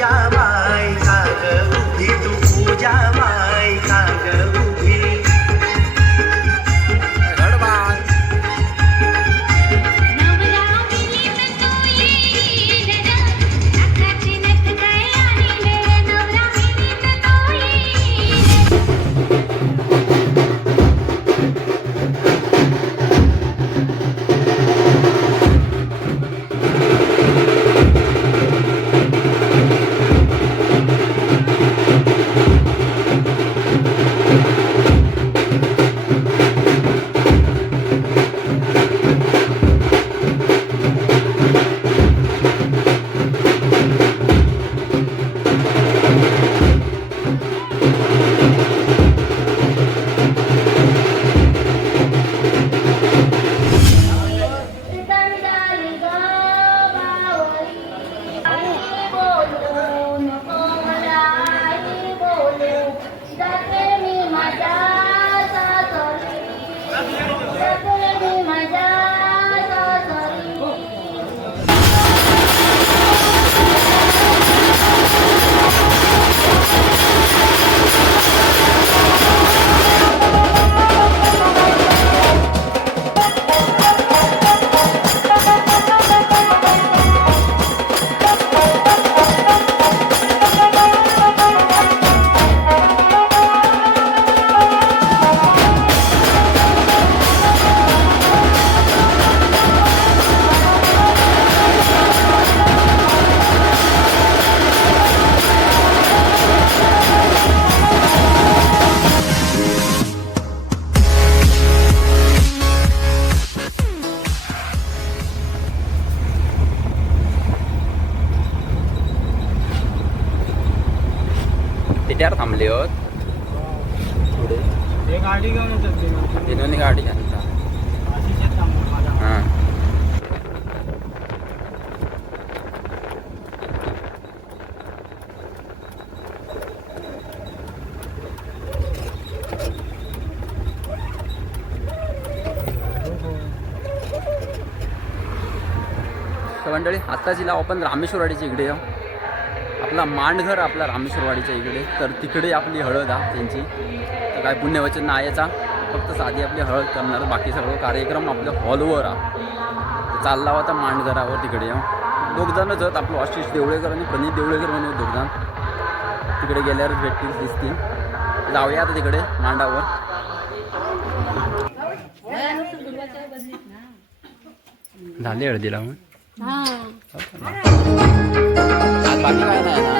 पूजा माय काग उभी तू पूजा माय काग उभी त्यावर थांबले होत पुढे गाडी घेऊन येतात दोन्ही गाडी घ्या हां तर मंडळी आता जिला आपण रामेश्वरवाडीच्या इकडे येऊ आपला मांडघर आपला रामेश्वरवाडीच्या इकडे तर तिकडे आपली हळद आहे त्यांची तर काय पुण्यवचन नाही याचा फक्त साधी आपली हळद करणार बाकी सगळं कार्यक्रम आपल्या हॉलवर आहे चालला होता मांडघरावर तिकडे येऊ दोघजणच आहेत आपलं आशिष देवळेकर आणि प्रणित देवळेकर म्हणून दोघजण तिकडे गेल्यावर भेटतील दिसतील जाऊया आता तिकडे मांडावर झाले हळदीला मग बाकी काय नाही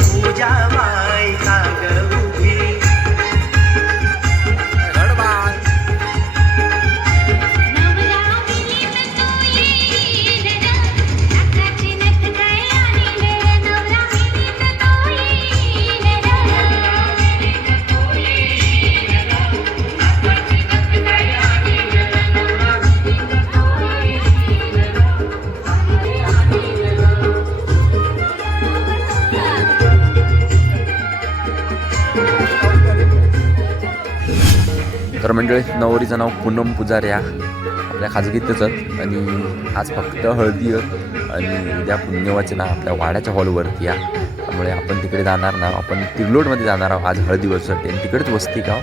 पूजा माय काग उभी तर मंडळी नवरीचं नाव पूनम पुजारी आपल्या खाजगीतच आणि आज फक्त हळदी आणि उद्या पुण्यवाचन आपल्या वाड्याच्या हॉलवरती आहे त्यामुळे आपण तिकडे जाणार ना आपण तिगलोडमध्ये जाणार आहोत आज हळदीवरसाठी आणि तिकडेच वस्ती का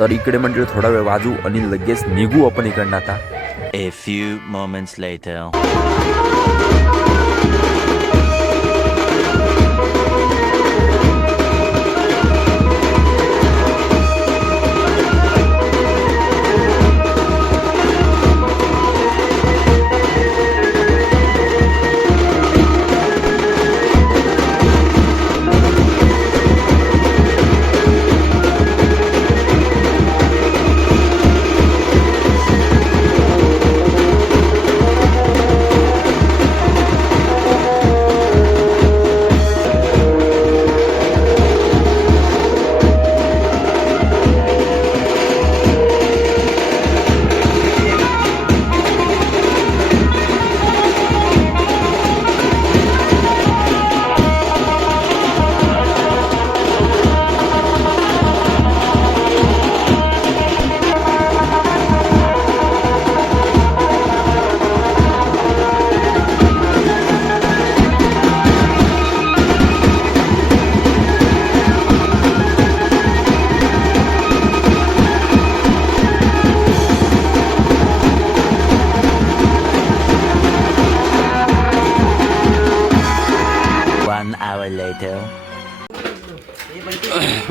तर इकडे मंडळी थोडा वेळ वाजू आणि लगेच निघू आपण इकडनं आता A few moments later.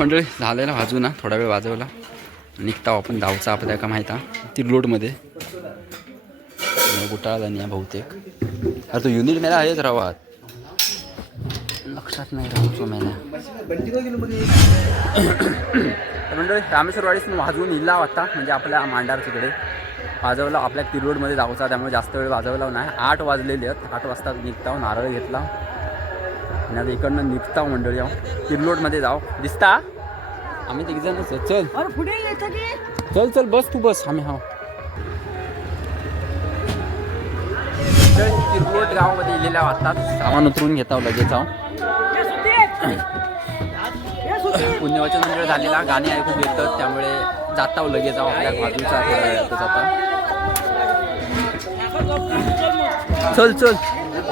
मंडळी झालेला वाजू ना, थोडा वेळ वाजवला, निघता आपण धावचा आपल्या का माहिती तिरलोडमध्ये गुटाळा नाही बहुतेक. अरे तो युनिट मेला आहेच रावात, लक्षात नाही राहतो मेला. मंडळी रामेश्वरवाडीतून वाजवून इल्ला आता, म्हणजे आपल्या मांडार तिकडे वाजवला, आपल्या तिरलोडमध्ये जाऊचा, त्यामुळे जास्त वेळ वाजवला नाही. 8 वाजलेले आहेत, 8 वाजता निघता, नारळ घेतला आणि आता इकडनं निघता मंडळी तिरलोडमध्ये जाऊ. दिसता आम्ही तिघजणच चल पुढे येतं की चल चल बस तू बस आम्ही हा तिरलोट गावामध्ये इलेल्या वाजतात. सामान उतरून घेता लगेच आहो. पुण्यवचन मंडळ झालेला, गाणी ऐकू येतात, त्यामुळे जाता लगेच जाऊ आपल्या बाजूचा थोड्या वेळातच आता. चल चल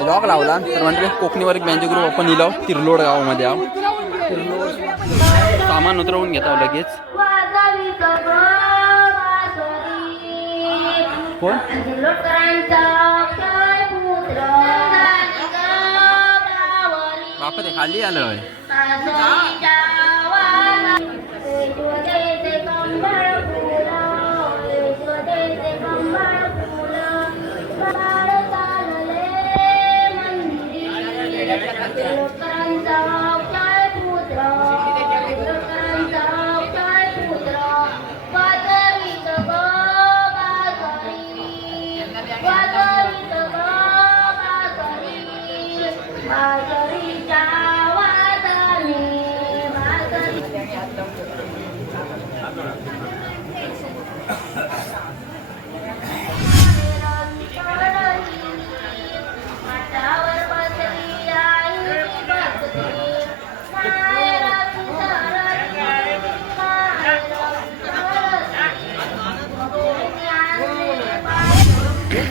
लॉक लावला तर म्हणजे कोकणीवर एक बँजो ग्रुप आपण इलो तिरलोड गावामध्ये आहो. तिरलोड सामान उतरवून घेता लगेच. कोण बापरे खाली आलोय.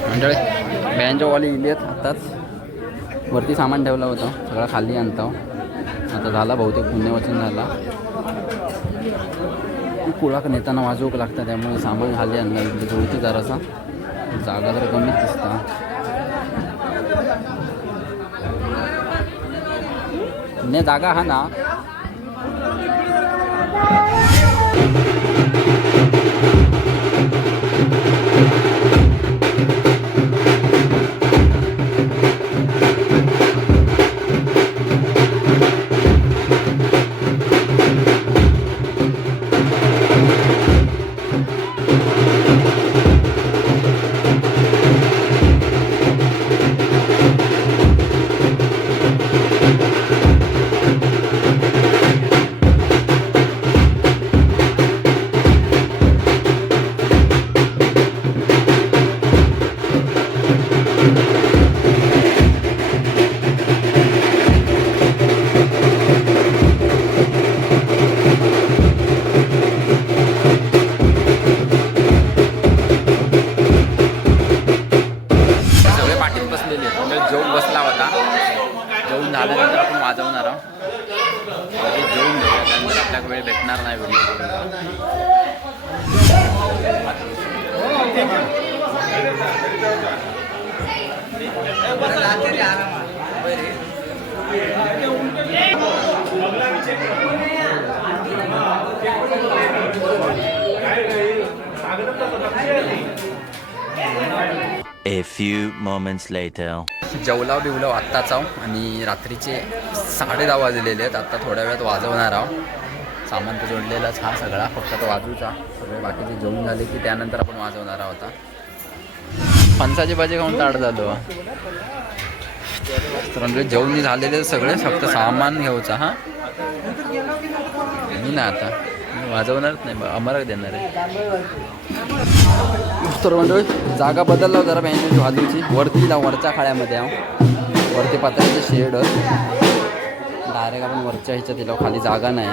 मंडळी बँजोवाली इली आहेत. आताच वरती सामान ठेवलं होतं, सगळं खाली आणतो. आता झाला बहुतेक पुण्यवचन झाला. कुळाक नेताना वाजवूक लागतं, त्यामुळे सामान खाली आणलं. इकडे जोडती जरासा जागा जरा कमीच दिसता. ने जागा हा ना झाल्यानंतर आपण वाजवणार आहोत. जेवून त्यानंतर आपल्याला वेळ भेटणार नाही video. A few moments later. जेवलाव बिवलाव आत्ताच आहो आणि रात्रीचे 10:30 वाजलेले आहेत. आत्ता थोड्या वेळात वाजवणार आहोत. सामान तर जोडलेलाच हा सगळा, फक्त आता वाजूचा. सगळे बाकीचे जेवून झाले की त्यानंतर आपण वाजवणार आहोत. फणसाची भाजी खाऊन ताट झालो तर म्हणजे जेवणी झालेले सगळे, फक्त सामान घ्यायचं. हां मी ना आता वाजवणारच नाही, आम्हाला देणार आहे. तर म्हणजे जागा बदलला जरा बँकेची बाजूची. वरती लाव, वरच्या खाड्यामध्ये आहो. वरती पत्र्याचे शेड डायरेक्ट आपण वरच्या ह्याच्यात दिला, खाली जागा नाही.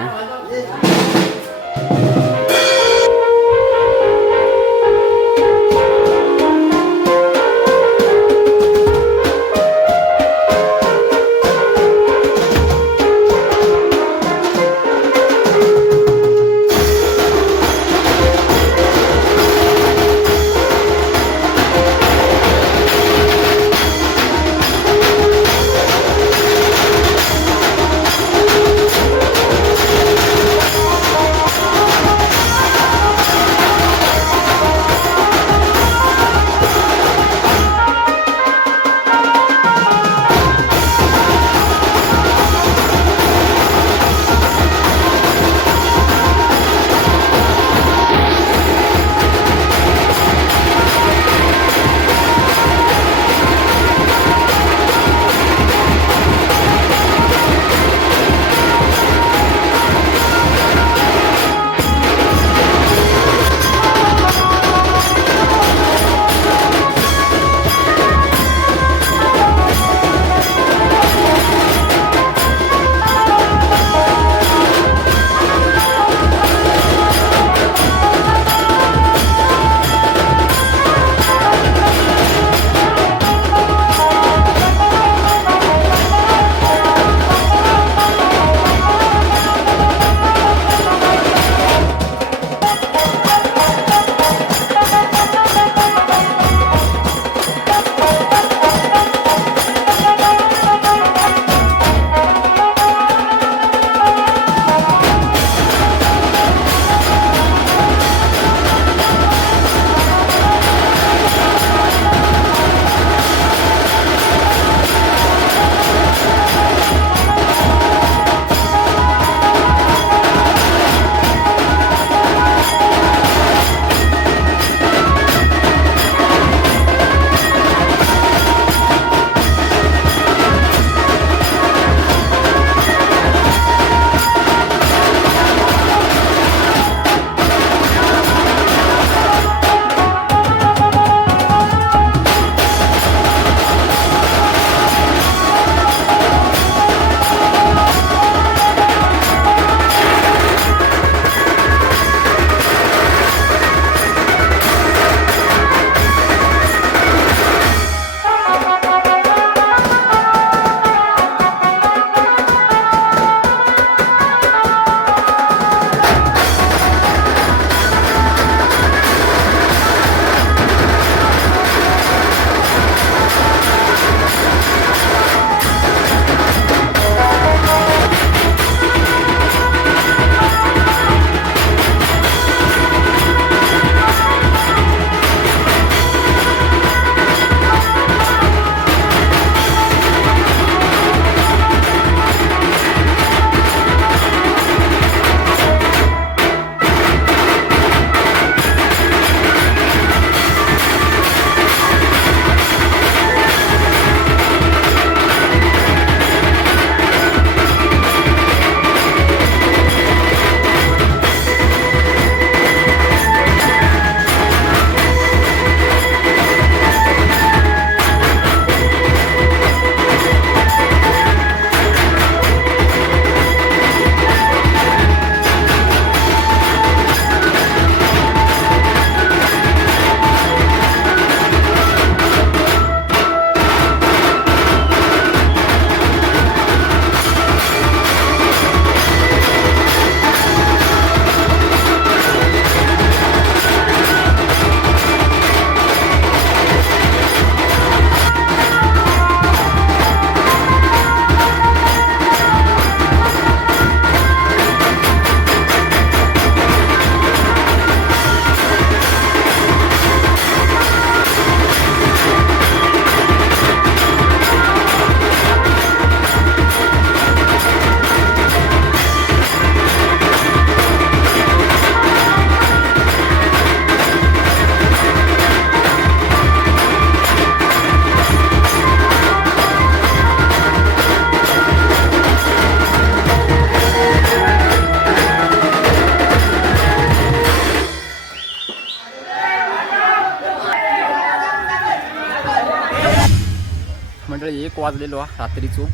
मंडळी 1 वाजलेलो रात्रीचो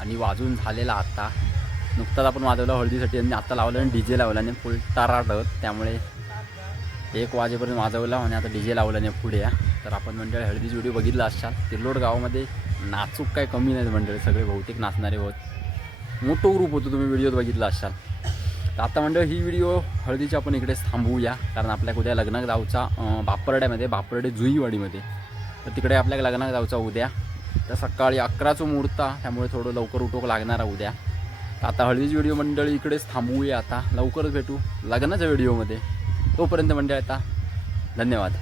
आणि वाजून झालेला आत्ता. नुकताच आपण वाजवला हळदीसाठी आणि आत्ता लावलं आणि DJ लावला आणि फुल टाराटत. त्यामुळे 1 वाजेपर्यंत वाजवला आणि आता DJ लावला नाही पुढे. तर आपण मंडळी हळदीची व्हिडिओ बघितला असाल. तिर्लोड गावामध्ये नाचूक काय कमी नाही मंडळी, सगळे बहुतेक नाचणारे होत. मोठं ग्रुप होतं, तुम्ही व्हिडिओत बघितला असाल. तर आता मंडळ ही व्हिडिओ हळदीची आपण इकडेच थांबवूया, कारण आपल्याला उद्या लग्नाक जाऊचा बापरड्यामध्ये, बापरडे जुईवाडीमध्ये. तर तिकडे आपल्याला लग्नाक जाऊचा उद्या. तर सकाळी 11चा मुहूर्त, त्यामुळे थोडं लवकर उठोक लागणार आहे उद्या. तर आता हळदीची व्हिडिओ मंडळी इकडेच थांबवूया. आता लवकरच भेटू लग्नाच्या व्हिडिओमध्ये. तोपर्यंत मंडळी आता धन्यवाद.